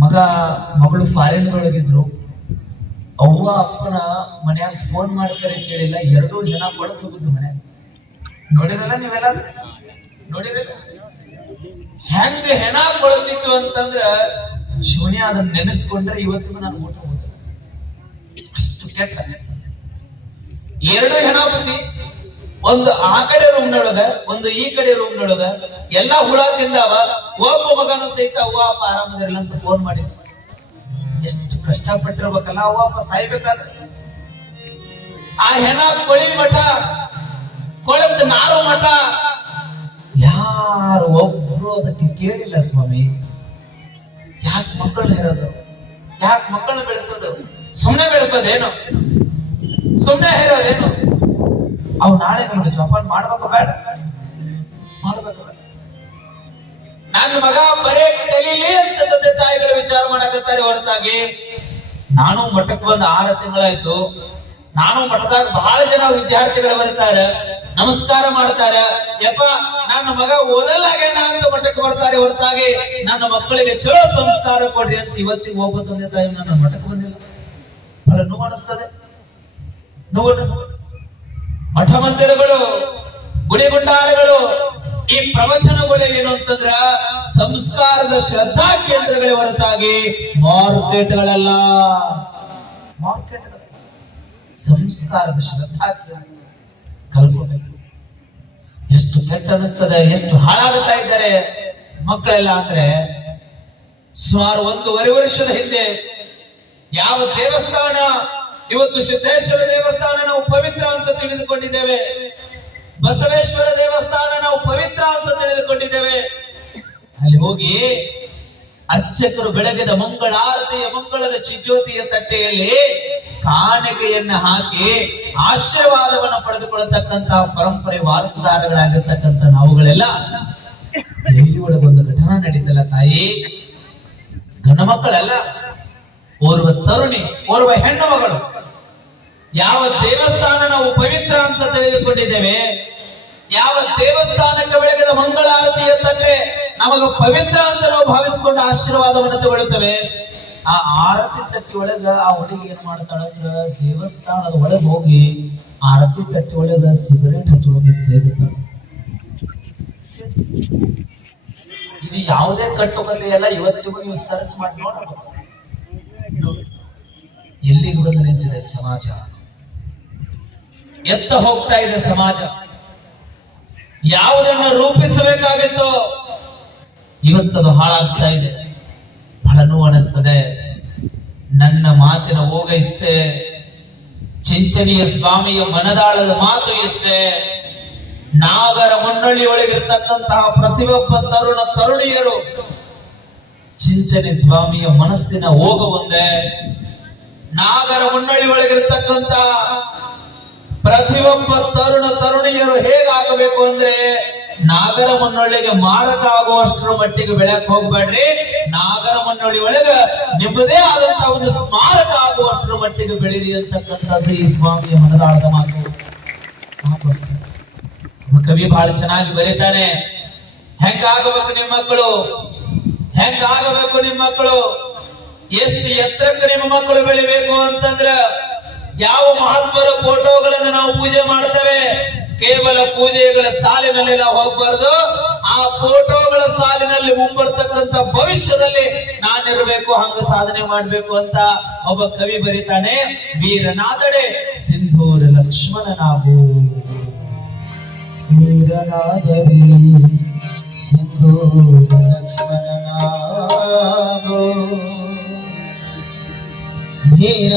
ಮಗಳು ಫಾರಿನ್ ಒಳಗಿದ್ರು. ಅವ್ವ ಅಪ್ಪನ ಮನ್ಯಾಗ ಫೋನ್ ಮಾಡ್ಸರೆ ಕೇಳಿಲ್ಲ, ಎರಡೂ ಹೆಣ ಕೊಳತ್ ಹೋಗುದು ಮನ್ಯಾಗ. ನೋಡಿರಲ್ಲ ನೀವೆಲ್ಲ, ನೋಡಿರಲ್ಲ ಹೆಂಗ ಹೆಣ ಕೊಳತಿತ್ತು ಅಂತಂದ್ರ ಶಿವನೇ ಅದನ್ನ ನೆನೆಸ್ಕೊಂಡ್ರೆ ಇವತ್ತಿಗೂ ನಾನು ಊಟ ಹೋದ ಅಷ್ಟು ಕೆಟ್ಟ. ಎರಡು ಹೆಣ ಬುದ್ಧಿ, ಒಂದು ಆ ಕಡೆ ರೂಮ್ನೊಳಗ, ಒಂದು ಈ ಕಡೆ ರೂಮ್ನೊಳಗ, ಎಲ್ಲಾ ಹುಳ ತಿಂದಾವ. ಒಬ್ಬ ಮಗನು ಸಹಿತ ಅವ್ವ ಅಪ್ಪ ಆರಾಮದಿರಲ್ಲ ಅಂತ ಫೋನ್ ಮಾಡಿದ. ಎಷ್ಟು ಕಷ್ಟಪಟ್ಟಿರ್ಬೇಕಲ್ಲ ಅವ್ವ ಅಪ್ಪ ಸಾಯ್ಬೇಕಾದ್ರೆ. ಆ ಹೆಣ ಕೊಳಿ ಮಠ, ಕೊಳತ್ ನಾರು ಮಠ, ಯಾರು ಒಬ್ರು ಅದಕ್ಕೆ ಕೇಳಿಲ್ಲ ಸ್ವಾಮಿ. ಯಾಕೆ ಮಕ್ಕಳನ್ನ ಹೇರೋದು, ಯಾಕೆ ಮಕ್ಕಳನ್ನ ಬೆಳೆಸೋದು? ಸುಮ್ನೆ ಬೆಳೆಸೋದೇನು, ಸುಮ್ನೆ ಹೇರೋದೇನು? ಅವ್ ನಾಳೆ ನಮ್ಗೆ ಜೋಪಾನ ಮಾಡ್ಬೇಕು ಬೇಡ? ಮಾಡ್ಬೇಕು. ನನ್ನ ಮಗ ಬರೇ ಕಲೀಲಿ ಅಂತ ತಂದೆ ತಾಯಿಗಳು ವಿಚಾರ ಮಾಡಕತ್ತಾರೆ ಹೊರತಾಗಿ, ನಾನು ಮಠಕ್ಕೆ ಬಂದು 6 ತಿಂಗಳಾಯ್ತು. ನಾನು ಮಠದಾಗ ಬಹಳ ಜನ ವಿದ್ಯಾರ್ಥಿಗಳು ಬರ್ತಾರೆ, ನಮಸ್ಕಾರ ಮಾಡ್ತಾರೆ. ಯಪ್ಪ ನನ್ನ ಮಗ ಓದಲ್ಲಾಗೇನ ಅಂತ ಮಠಕ್ಕೆ ಬರ್ತಾರೆ ಹೊರತಾಗಿ ನನ್ನ ಮಕ್ಕಳಿಗೆ ಚಲೋ ಸಂಸ್ಕಾರ ಕೊಡ್ರಿ ಅಂತ ಇವತ್ತಿಗೆ ಒಬ್ಬ ತಂದೆ ತಾಯಿ ನನ್ನ ಮಠಕ್ಕೆ ಬಂದಿಲ್ಲ. ಬಹಳ ನೋವು ಅನಿಸ್ತದೆ, ನೋವು ಅನಿಸ್ತದೆ. ಮಠ ಮಂದಿರಗಳು, ಗುಡಿ ಗುಂಡಾರಗಳು, ಈ ಪ್ರವಚನಗಳು ಏನು ಅಂತಂದ್ರ ಸಂಸ್ಕಾರದ ಶ್ರದ್ಧಾ ಕೇಂದ್ರಗಳೇ ಹೊರತಾಗಿ ಮಾರ್ಕೆಟ್ಗಳಲ್ಲ. ಮಾರ್ಕೆಟ್ಗಳು ಸಂಸ್ಕಾರದ ಶ್ರದ್ಧಾ ಕೇಂದ್ರ ಕಲ್ಪನೆ. ಎಷ್ಟು ಕೆಟ್ಟ ಅನಿಸ್ತದೆ, ಎಷ್ಟು ಹಾಳಾಗುತ್ತಾ ಇದ್ದಾರೆ ಮಕ್ಕಳೆಲ್ಲ ಅಂದ್ರೆ. ಸುಮಾರು 1.5 ವರ್ಷದ ಹಿಂದೆ ಯಾವ ದೇವಸ್ಥಾನ ಇವತ್ತು ಸಿದ್ದೇಶ್ವರ ದೇವಸ್ಥಾನ ನಾವು ಪವಿತ್ರ ಅಂತ ತಿಳಿದುಕೊಂಡಿದ್ದೇವೆ, ಬಸವೇಶ್ವರ ದೇವಸ್ಥಾನ ನಾವು ಪವಿತ್ರ ಅಂತ ತಿಳಿದುಕೊಂಡಿದ್ದೇವೆ, ಅಲ್ಲಿ ಹೋಗಿ ಅರ್ಚಕರು ಬೆಳಗಿದ ಮಂಗಳಾರತಿಯ ಮಂಗಳದ ಚಿಜ್ಯೋತಿಯ ತಟ್ಟೆಯಲ್ಲಿ ಕಾಣಿಕೆಯನ್ನ ಹಾಕಿ ಆಶೀರ್ವಾದವನ್ನು ಪಡೆದುಕೊಳ್ಳತಕ್ಕಂತಹ ಪರಂಪರೆ ವಾರಸುದಾರಗಳಾಗಿರ್ತಕ್ಕಂಥ ನಾವುಗಳೆಲ್ಲ ದೇವಿ ಒಳಗೊಂದು ಘಟನಾ ನಡೀತಲ್ಲ ತಾಯಿ. ಗಂಡ ಮಕ್ಕಳೆಲ್ಲ, ಓರ್ವ ತರುಣಿ, ಓರ್ವ ಹೆಣ್ಣು ಮಗಳು, ಯಾವ ದೇವಸ್ಥಾನ ನಾವು ಪವಿತ್ರ ಅಂತ ತಿಳಿದುಕೊಂಡಿದ್ದೇವೆ, ಯಾವ ದೇವಸ್ಥಾನಕ್ಕೆ ಬೆಳಗಿದ ಮಂಗಳಾರತಿಯ ತಟ್ಟೆ ನಮಗ ಪವಿತ್ರ ಅಂತ ನಾವು ಭಾವಿಸಿಕೊಂಡು ಆಶೀರ್ವಾದವನ್ನು ತಗೊಳ್ಳುತ್ತೇವೆ, ಆ ಆರತಿ ತಟ್ಟೆ ಒಳಗ ಆ ಹುಡುಗಿ ಏನ್ ಮಾಡ್ತಾಳಂದ್ರ ದೇವಸ್ಥಾನದ ಒಳಗೆ ಹೋಗಿ ಆರತಿ ತಟ್ಟೆ ಒಳಗ ಸಿಗರೇಟ್ ಹಚ್ಚೋಗಿ ಸೇದುತ್ತಾಳೆ. ಇದು ಯಾವುದೇ ಕಟ್ಟುಕತೆ ಎಲ್ಲ ಇವತ್ತಿಗೂ ನೀವು ಸರ್ಚ್ ಮಾಡಿ ನೋಡಬಹುದು. ಎಲ್ಲಿಗೆ ಬಂದು ನಿಂತಿದೆ ಸಮಾಜ, ಎತ್ತ ಹೋಗ್ತಾ ಇದೆ ಸಮಾಜ. ಯಾವುದನ್ನ ರೂಪಿಸಬೇಕಾಗಿತ್ತೋ ಇವತ್ತದು ಹಾಳಾಗ್ತಾ ಇದೆ. ಬಹಳ ನೋವು ಅನಿಸ್ತದೆ. ನನ್ನ ಮಾತಿನ ಹೋಗ ಇಷ್ಟೇ, ಚಿಂಚನೀಯ ಸ್ವಾಮಿಯ ಮನದಾಳದ ಮಾತು ಇಷ್ಟೇ. ನಾಗರ ಮುನ್ನಳ್ಳಿಯೊಳಗಿರ್ತಕ್ಕಂತಹ ಪ್ರತಿಯೊಬ್ಬ ತರುಣ ತರುಣಿಯರು ಚಿಂಚನಿ ಸ್ವಾಮಿಯ ಮನಸ್ಸಿನ ಹೋಗ ಒಂದೇ. ನಾಗರ ಮುನ್ನಳ್ಳಿ ಒಳಗಿರ್ತಕ್ಕಂತ ಪ್ರತಿಯೊಬ್ಬ ತರುಣ ತರುಣಿಯರು ಹೇಗಾಗಬೇಕು ಅಂದ್ರೆ, ನಾಗರ ಮುನ್ನಳ್ಳಿಗೆ ಮಾರಕ ಆಗುವಷ್ಟರ ಮಟ್ಟಿಗೆ ಬೆಳಕ್ ಹೋಗ್ಬೇಡ್ರಿ, ನಾಗರ ಮುನ್ನಳ್ಳಿ ಒಳಗ ನಿಮ್ಮದೇ ಆದಂತಹ ಒಂದು ಸ್ಮಾರಕ ಆಗುವಷ್ಟರ ಮಟ್ಟಿಗೆ ಬೆಳೀರಿ ಅಂತಕ್ಕಂಥದ್ದು ಈ ಸ್ವಾಮಿಯ ಮನದಾಳದ ಮಾತು. ಅಷ್ಟೇ. ಕವಿ ಬಹಳ ಚೆನ್ನಾಗಿ ಬರೀತಾನೆ. ಹೆಂಗಾಗಬೇಕು ನಿಮ್ಮ ಮಕ್ಕಳು, ಹೆಂಗಾಗಬೇಕು ನಿಮ್ಮ ಮಕ್ಕಳು, ಎಷ್ಟು ಎತ್ತರಕ್ಕೆ ನಿಮ್ಮ ಮಕ್ಕಳು ಬೆಳಿಬೇಕು ಅಂತಂದ್ರ, ಯಾವ ಮಹಾತ್ಮರ ಫೋಟೋಗಳನ್ನು ನಾವು ಪೂಜೆ ಮಾಡ್ತೇವೆ, ಕೇವಲ ಪೂಜೆಗಳ ಸಾಲಿನಲ್ಲಿ ನಾವು ಹೋಗ್ಬಾರ್ದು, ಆ ಫೋಟೋಗಳ ಸಾಲಿನಲ್ಲಿ ಮುಂಬರ್ತಕ್ಕಂಥ ಭವಿಷ್ಯದಲ್ಲಿ ನಾನಿರ್ಬೇಕು, ಹಂಗ ಸಾಧನೆ ಮಾಡ್ಬೇಕು ಅಂತ ಒಬ್ಬ ಕವಿ ಬರೀತಾನೆ. ವೀರನಾದಡೆ ಸಿಂಧೂರ ಲಕ್ಷ್ಮಣನಾಗು, ವೀರನಾದರೆ ಸಿಂಧೂರ ಲಕ್ಷ್ಮಣನಾಗು, ಧೀರ